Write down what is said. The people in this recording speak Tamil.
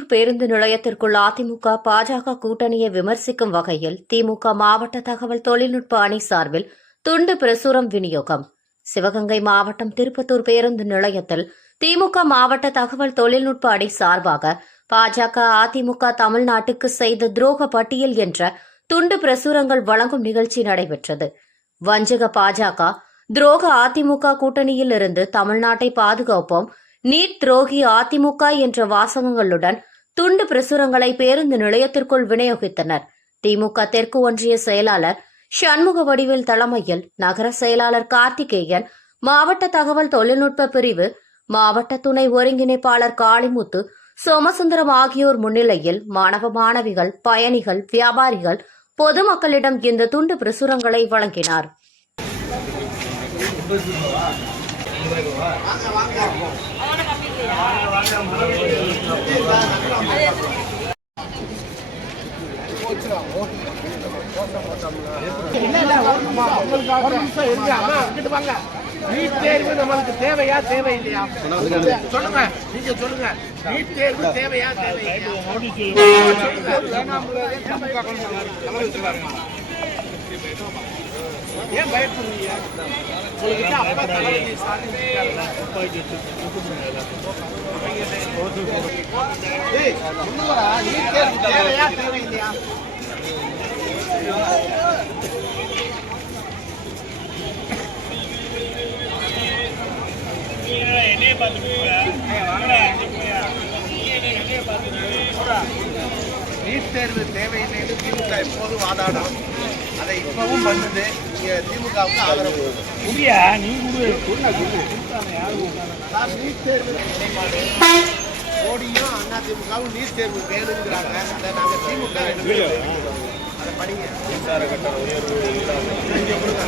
பேருந்து நிலையத்திற்குள் அதிமுக பாஜக கூட்டணியை விமர்சிக்கும் வகையில் திமுக மாவட்ட தகவல் தொழில்நுட்ப அணி சார்பில் துண்டு பிரசுரம் விநியோகம். சிவகங்கை மாவட்டம் திருப்பத்தூர் பேருந்து நிலையத்தில் திமுக மாவட்ட தகவல் தொழில்நுட்ப அணி சார்பாக பாஜக அதிமுக தமிழ்நாட்டுக்கு செய்த துரோக பட்டியல் என்ற துண்டு பிரசுரங்கள் வழங்கும் நிகழ்ச்சி நடைபெற்றது. வஞ்சக பாஜக துரோக அதிமுக கூட்டணியிலிருந்து தமிழ்நாட்டை பாதுகாப்போம் நீட் துரோகி அதிமுக என்ற வாசகங்களுடன் துண்டு பிரசுரங்களை பேருந்து நிலையத்திற்குள் விநியோகித்தனர் திமுக தெற்கு ஒன்றிய செயலாளர் சண்முக வடிவில் தலைமையில் நகர செயலாளர் கார்த்திகேயன் மாவட்ட தகவல் தொழில்நுட்ப பிரிவு மாவட்ட துணை ஒருங்கிணைப்பாளர் காளிமுத்து சோமசுந்தரம் ஆகியோர் முன்னிலையில் மாணவ மாணவிகள் பயணிகள் வியாபாரிகள் பொதுமக்களிடம் இந்த துண்டு பிரசுரங்களை வழங்கினார் ஒரு வாங்க. நீட் தேர்வு நம்மளுக்கு தேவையா தேவையில்லையா சொல்லுங்க நீங்க சொல்லுங்க நீட் தேர்வு தேவையா தேவையில்லையா ஏன் பயப்படுறீங்க? உங்களுக்கு அப்பா தலைவலி ஸ்டாலின் நீட் தேர்வு தேவையா தேவையில்லையா? நீட் தேர்வு தேவையில்லைன்னு திமுக எப்போதும் வாதாடும். அதை இப்பவும் பண்ணுது. இங்க திமுகவுக்கு ஆதரவு. சார், நீட் தேர்வு நிலைப்பாடு. மோடியும் அண்ணா திமுகவும் நீட் தேர்வு வேணுங்கிறாங்க. அதை நாங்க திமுக. அதை படிங்க. இங்க கொடுங்க.